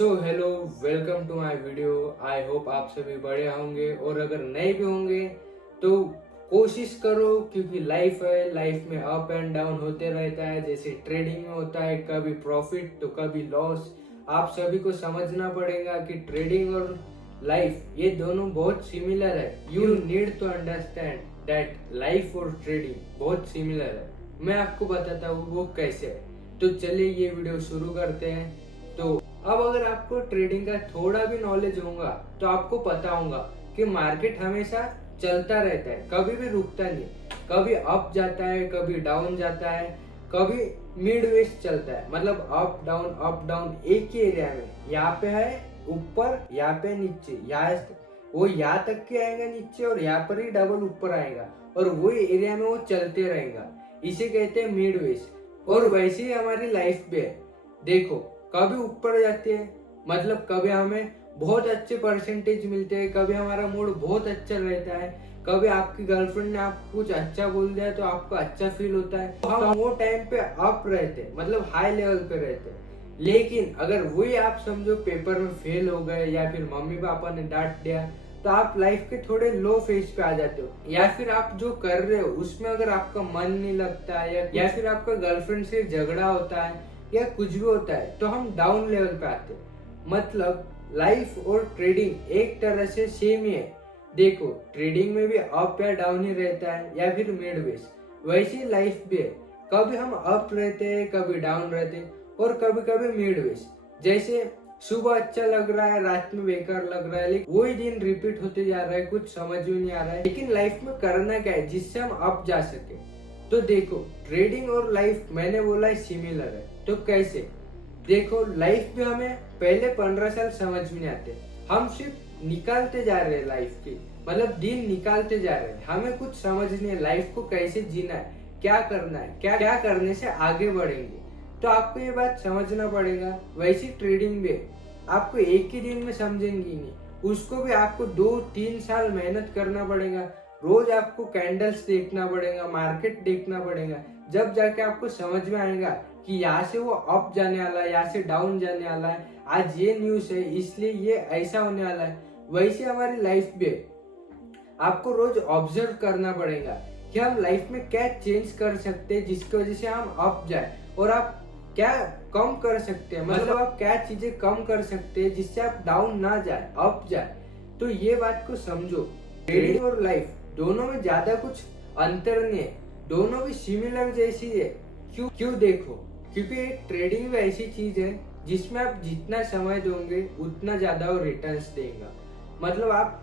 So hello, welcome to my video. I hope आप सभी बढ़िया होंगे और अगर नहीं भी होंगे तो कोशिश करो, क्योंकि लाइफ है। लाइफ में अप एंड डाउन होते रहता है, जैसे ट्रेडिंग में होता है, कभी प्रॉफिट तो कभी लॉस। आप सभी को समझना पड़ेगा कि ट्रेडिंग और लाइफ ये दोनों बहुत सिमिलर है। You need to understand that life और ट्रेडिंग बहुत सिमिलर है। मैं आपको बताता हूँ वो कैसे है। तो चलिए ये वीडियो शुरू करते हैं। तो अब अगर आपको ट्रेडिंग का थोड़ा भी नॉलेज होगा तो आपको पता होगा कि मार्केट हमेशा चलता रहता है, कभी भी रुकता नहीं। कभी अप जाता है, कभी डाउन जाता है, कभी मिड वेस्ट चलता है। मतलब अप डाउन एक ही एरिया में, यहाँ पे है ऊपर, यहाँ पे नीचे, वो यहाँ तक के आएगा नीचे और यहाँ पर ही डबल ऊपर आएगा और वो एरिया में वो चलते रहेगा। इसे कहते हैं मिड वेस्ट। और वैसे ही हमारी लाइफ भी है। देखो, कभी ऊपर जाते हैं, मतलब कभी हमें बहुत अच्छे परसेंटेज मिलते हैं, कभी हमारा मूड बहुत अच्छा रहता है, कभी आपकी गर्लफ्रेंड ने आपको कुछ अच्छा बोल दिया तो आपको अच्छा फील होता है। तो हम वो टाइम पे अप रहते हैं, मतलब हाई लेवल पे रहते हैं। लेकिन अगर वही आप समझो पेपर में फेल हो गए या फिर मम्मी पापा ने डांट दिया तो आप लाइफ के थोड़े लो फेज पे आ जाते हो, या फिर आप जो कर रहे हो उसमें अगर आपका मन नहीं लगता है या फिर आपका गर्लफ्रेंड से झगड़ा होता है या कुछ भी होता है तो हम डाउन लेवल पे आते हैं। मतलब लाइफ और ट्रेडिंग एक तरह से सेम ही है। देखो, ट्रेडिंग में भी अप या डाउन ही रहता है या फिर मिड वेस्ट। वैसे लाइफ भी है, कभी हम अप रहते हैं, कभी डाउन रहते हैं और कभी कभी मिड वेस्ट। जैसे सुबह अच्छा लग रहा है, रात में बेकार लग रहा है, लेकिन वही दिन रिपीट होते जा रहा है, कुछ समझ में नहीं आ रहा है। लेकिन लाइफ में करना क्या है जिससे हम अप जा सके? तो देखो, ट्रेडिंग और लाइफ मैंने बोला है सिमिलर है। तो कैसे? देखो, लाइफ में हमें पहले 15 साल समझ में नहीं आते, हम सिर्फ निकालते जा रहे हैं लाइफ की, मतलब दिन निकालते जा रहे हैं। हमें कुछ समझ नहीं है लाइफ को कैसे जीना है, क्या करना है, क्या क्या करने से आगे बढ़ेंगे। तो आपको ये बात समझना पड़ेगा। वैसी ट्रेडिंग भी आपको एक ही दिन में समझेंगी नहीं, उसको भी आपको 2-3 साल मेहनत करना पड़ेगा। रोज आपको कैंडल्स देखना पड़ेगा, मार्केट देखना पड़ेगा, जब जाके आपको समझ में आएगा कि यहाँ से वो अप जाने वाला है, यहाँ से डाउन जाने वाला है, आज ये न्यूज है इसलिए ये ऐसा होने वाला है। वैसे हमारी लाइफ भी आपको रोज ऑब्जर्व करना पड़ेगा कि हम लाइफ में क्या चेंज कर सकते हैं जिसकी वजह से हम अप जाए, और आप क्या कम कर सकते हैं, मतलब आप क्या चीजें कम कर सकते हैं जिससे आप डाउन ना जाए, अप जाए। तो ये बात को समझो। ट्रेडिंग और लाइफ दोनों में ज्यादा कुछ अंतर नहीं है, दोनों भी सिमिलर जैसी है। क्यों देखो, क्योंकि एक ट्रेडिंग भी ऐसी चीज है जिसमें आप जितना समय दोगे उतना ज्यादा वो रिटर्न्स देगा। मतलब आप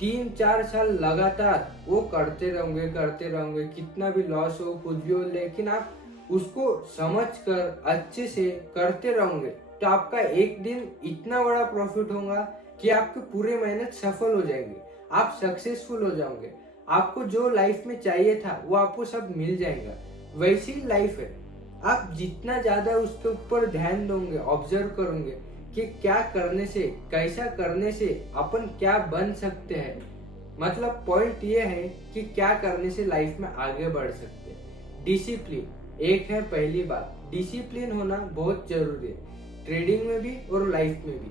3-4 साल लगातार वो करते रहोगे, कितना भी लॉस हो कुछ भी हो, लेकिन आप उसको समझ कर अच्छे से करते रहोगे तो आपका एक दिन इतना बड़ा प्रॉफिट होगा कि आपकी पूरी मेहनत सफल हो जाएगी, आप सक्सेसफुल हो जाओगे। आपको जो लाइफ में चाहिए था वो आपको सब मिल जाएगा। वैसी लाइफ है, आप जितना ज्यादा उसके ऊपर ध्यान दोगे, ऑब्जर्व करोगे कि क्या करने से, कैसा करने से अपन क्या बन सकते हैं। मतलब पॉइंट ये है कि क्या करने से लाइफ में आगे बढ़ सकते हैं। डिसिप्लिन एक है पहली बात। डिसिप्लिन होना बहुत जरूरी है, ट्रेडिंग में भी और लाइफ में भी।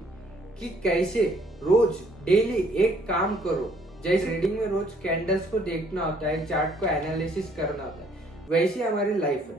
कि कैसे रोज डेली एक काम करो। जैसे ट्रेडिंग में रोज कैंडल्स को देखना होता है, चार्ट को एनालिसिस करना होता है, वैसे हमारी लाइफ है,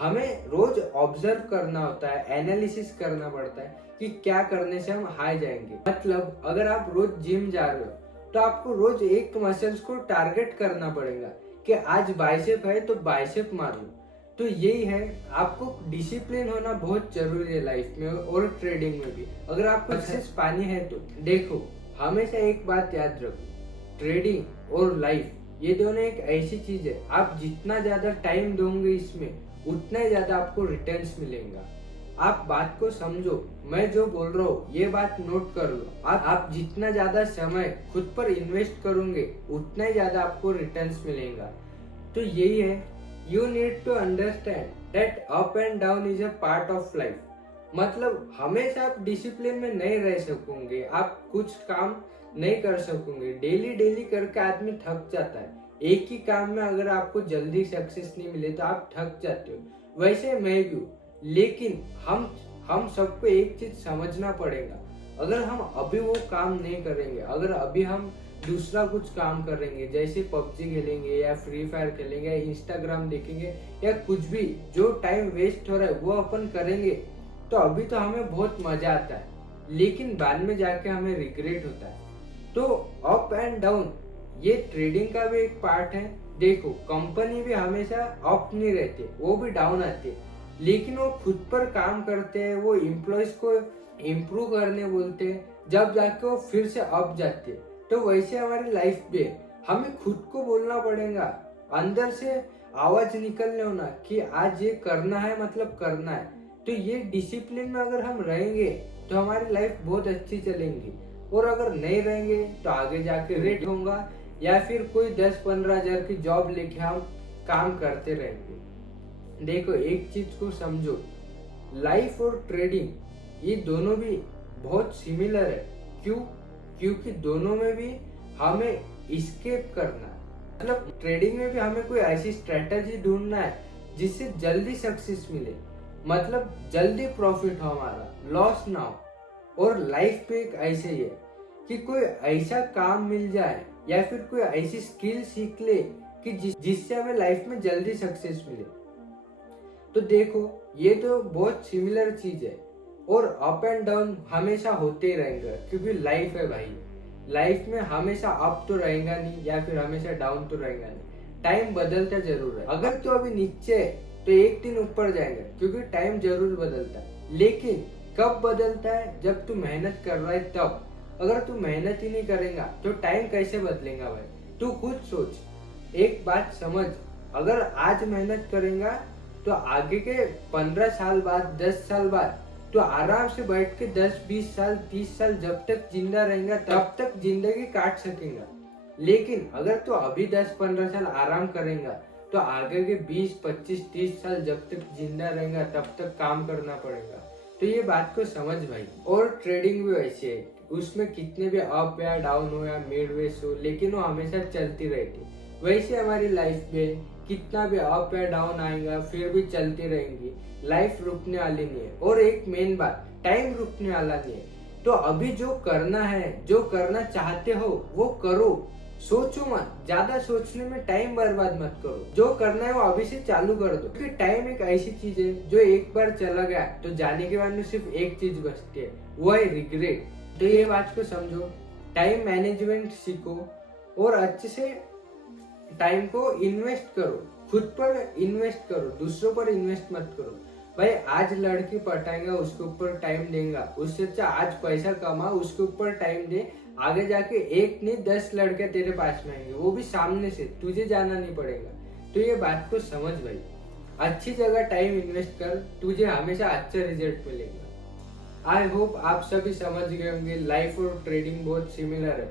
हमें रोज ऑब्जर्व करना होता है, एनालिसिस करना पड़ता है कि क्या करने से हम हाई जाएंगे। मतलब अगर आप रोज जिम जा रहे हो तो आपको रोज एक मसल्स को टारगेट करना पड़ेगा कि आज बाइसेप है तो बाइसेप मारो। तो यही है, आपको डिसिप्लिन होना बहुत जरूरी है लाइफ में और ट्रेडिंग में भी, अगर आपको सक्सेस पानी है तो। देखो, हमेशा एक बात याद रखो, ट्रेडिंग और लाइफ ये दोनों एक ऐसी चीज है, आप जितना ज्यादा टाइम दोगे इसमें उतना ही ज्यादा आपको रिटर्न्स मिलेगा। आप बात को समझो, मैं जो बोल रहा हूँ ये बात नोट कर लो। आप जितना ज्यादा समय खुद पर इन्वेस्ट करोगे उतना ही ज्यादा आपको रिटर्न्स मिलेगा। तो यही है, you need to understand that up and down is a part of life. मतलब हमेशा आप डिसिप्लिन में नहीं रह सकोगे, आप कुछ काम नहीं कर सकोगे। डेली डेली करके आदमी थक जाता है। एक ही काम में अगर आपको जल्दी सक्सेस नहीं मिले तो आप थक जाते हो। वैसे मैं भी हूँ, लेकिन हम सबको एक चीज समझना पड़ेगा, अगर हम अभी वो काम नहीं करेंगे, अगर अभी हम दूसरा कुछ काम करेंगे जैसे पबजी खेलेंगे या फ्री फायर खेलेंगे या इंस्टाग्राम देखेंगे या कुछ भी जो टाइम वेस्ट हो रहा है वो अपन करेंगे, तो अभी तो हमें बहुत मजा आता है, लेकिन बाद में जाके हमें रिग्रेट होता है। तो अप एंड डाउन ये ट्रेडिंग का भी एक पार्ट है। देखो कंपनी भी हमेशा अप नहीं रहती, वो भी डाउन आती है, लेकिन वो खुद पर काम करते हैं, वो एम्प्लॉयज को इम्प्रूव करने बोलते हैं, जब जाके वो फिर से अप जाते हैं। तो वैसे हमारी लाइफ भी है, हमें खुद को बोलना पड़ेगा, अंदर से आवाज निकलने होना कि आज ये करना है, मतलब करना है। तो ये डिसिप्लिन में अगर हम रहेंगे तो हमारी लाइफ बहुत अच्छी चलेगी, और अगर नहीं रहेंगे तो आगे जाके रेट होगा या फिर कोई 10-15 हजार की जॉब लेके हम काम करते रहेंगे। देखो एक चीज को समझो, लाइफ और ट्रेडिंग ये दोनों भी बहुत सिमिलर है। क्यों? क्योंकि दोनों में भी हमें एस्केप करना है, मतलब ट्रेडिंग में भी हमें कोई ऐसी स्ट्रेटजी ढूंढना है जिससे जल्दी सक्सेस मिले, मतलब जल्दी प्रॉफिट हो, हमारा लॉस ना हो। और लाइफ पे एक ऐसे ही है कि कोई ऐसा काम मिल जाए या फिर कोई ऐसी स्किल सीख ले कि जिससे हमें लाइफ में जल्दी सक्सेस मिले। तो देखो ये तो बहुत सिमिलर चीज है, और अप एंड डाउन हमेशा होते ही रहेंगे, क्योंकि लाइफ है भाई। लाइफ में हमेशा अप तो रहेगा नहीं या फिर हमेशा डाउन तो रहेगा नहीं, टाइम बदलता जरूर है। अगर तो अभी नीचे है तो एक दिन ऊपर जाएगा, क्योंकि टाइम जरूर बदलता है। लेकिन कब बदलता है? जब तू मेहनत कर रहा है तब। अगर तू मेहनत ही नहीं करेगा तो टाइम कैसे बदलेगा भाई? तू खुद सोच, एक बात समझ, अगर आज मेहनत करेगा तो आगे के 15 साल बाद, 10 साल बाद तो आराम से बैठ के 10, 20 साल, 30 साल जब तक जिंदा रहेगा तब तक जिंदगी काट सकेगा। लेकिन अगर तू अभी 10-15 साल आराम करेगा तो आगे के 20, 25, 30 साल जब तक जिंदा रहेगा तब तक काम करना पड़ेगा। तो ये बात को समझ भाई। और ट्रेडिंग भी वैसे है, उसमें कितने भी अप या डाउन हो या मिड वेस हो, लेकिन वो हमेशा चलती रहती। वैसे हमारी लाइफ में कितना भी अप या डाउन आएगा फिर भी चलती रहेंगी, लाइफ रुकने वाली नहीं है। और एक मेन बात, टाइम रुकने वाला नहीं है। तो अभी जो करना है, जो करना चाहते हो वो करो, सोचो मत, ज्यादा सोचने में टाइम बर्बाद मत करो। जो करना है वो अभी से चालू कर दो, क्योंकि टाइम एक ऐसी चीज है जो एक बार चला गया तो जाने के बाद में सिर्फ एक चीज बचती है, वो है रिग्रेट। तो ये बात को समझो, टाइम मैनेजमेंट सीखो और अच्छे से टाइम को इन्वेस्ट करो, खुद पर इन्वेस्ट करो, दूसरों पर इन्वेस्ट मत करो। भाई आज लड़की पटाएगा उसके ऊपर टाइम देगा, उससे अच्छा आज पैसा कमा उसके ऊपर टाइम दे, आगे जाके एक नहीं 10 लड़के तेरे पास में आएंगे, वो भी सामने से, तुझे जाना नहीं पड़ेगा। तो ये बात को समझ भाई, अच्छी जगह टाइम इन्वेस्ट कर, तुझे हमेशा अच्छा रिजल्ट मिलेगा। आई होप आप सभी समझ गए होंगे, लाइफ और ट्रेडिंग बहुत सिमिलर है।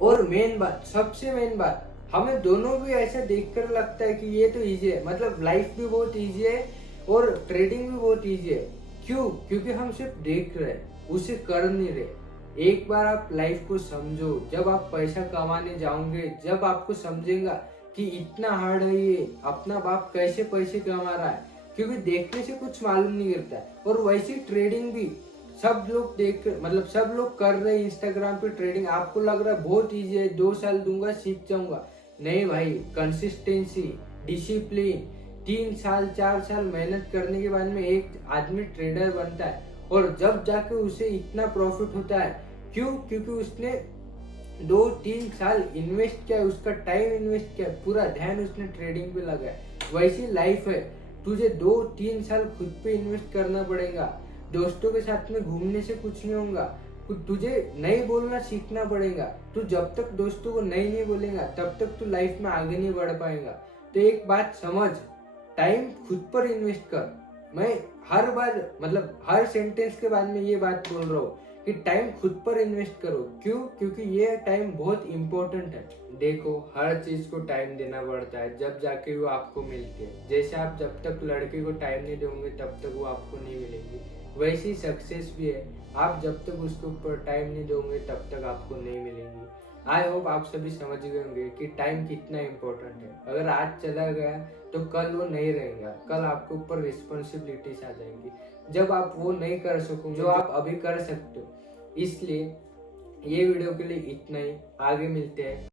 और मेन बात, सबसे मेन बात, हमें दोनों भी ऐसा देखकर लगता है कि ये तो इजी है, मतलब लाइफ भी बहुत इजी है और ट्रेडिंग भी बहुत इजी है। क्यों? क्योंकि हम सिर्फ देख रहे हैं, उसे कर नहीं रहे। एक बार आप लाइफ को समझो, जब आप पैसा कमाने जाओगे, जब आपको समझेगा कि इतना हार्ड है ये, अपना बाप कैसे पैसे कमा रहा है, क्योंकि देखने से कुछ मालूम नहीं करता है। और वैसी ट्रेडिंग भी सब लोग देख, मतलब सब लोग कर रहे हैं इंस्टाग्राम पे ट्रेडिंग, आपको लग रहा है बहुत इजी है, 2 साल दूंगा सीख जाऊंगा। नहीं भाई, कंसिस्टेंसी, डिसिप्लिन, 3 साल 4 साल मेहनत करने के बाद में एक आदमी ट्रेडर बनता है, और जब जाके उसे इतना प्रॉफिट होता है। क्यों? क्योंकि उसने 2-3 साल इन्वेस्ट किया, उसका टाइम इन्वेस्ट किया, पूरा ध्यान उसने ट्रेडिंग पे लगाया। वैसी लाइफ है, तुझे 2-3 साल खुद पे इन्वेस्ट करना पड़ेगा। दोस्तों के साथ में घूमने से कुछ नहीं होगा, तुझे नहीं बोलना सीखना पड़ेगा। तू जब तक दोस्तों को नहीं बोलेगा तब तक तू लाइफ में आगे नहीं बढ़ पाएगा। तो एक बात समझ, टाइम खुद पर इन्वेस्ट कर। मैं हर बार, मतलब हर सेंटेंस के बाद में ये बात बोल रहा हूँ कि टाइम खुद पर इन्वेस्ट करो। क्यों? क्योंकि ये टाइम बहुत इंपॉर्टेंट है। देखो हर चीज को टाइम देना पड़ता है, जब जाके वो आपको मिलती है। जैसे आप जब तक लड़के को टाइम नहीं दोगे तब तक वो आपको नहीं मिलेगी, वैसी सक्सेस भी है, आप जब तक उसके ऊपर टाइम नहीं दोगे तब तक आपको नहीं मिलेगी। आई होप आप सभी समझ गए होंगे कि टाइम कितना इम्पोर्टेंट है। अगर आज चला गया तो कल वो नहीं रहेगा, कल आपके ऊपर रिस्पॉन्सिबिलिटीज आ जाएंगी, जब आप वो नहीं कर सकोगे जो आप अभी कर सकते हो। इसलिए ये वीडियो के लिए इतना ही, आगे मिलते हैं।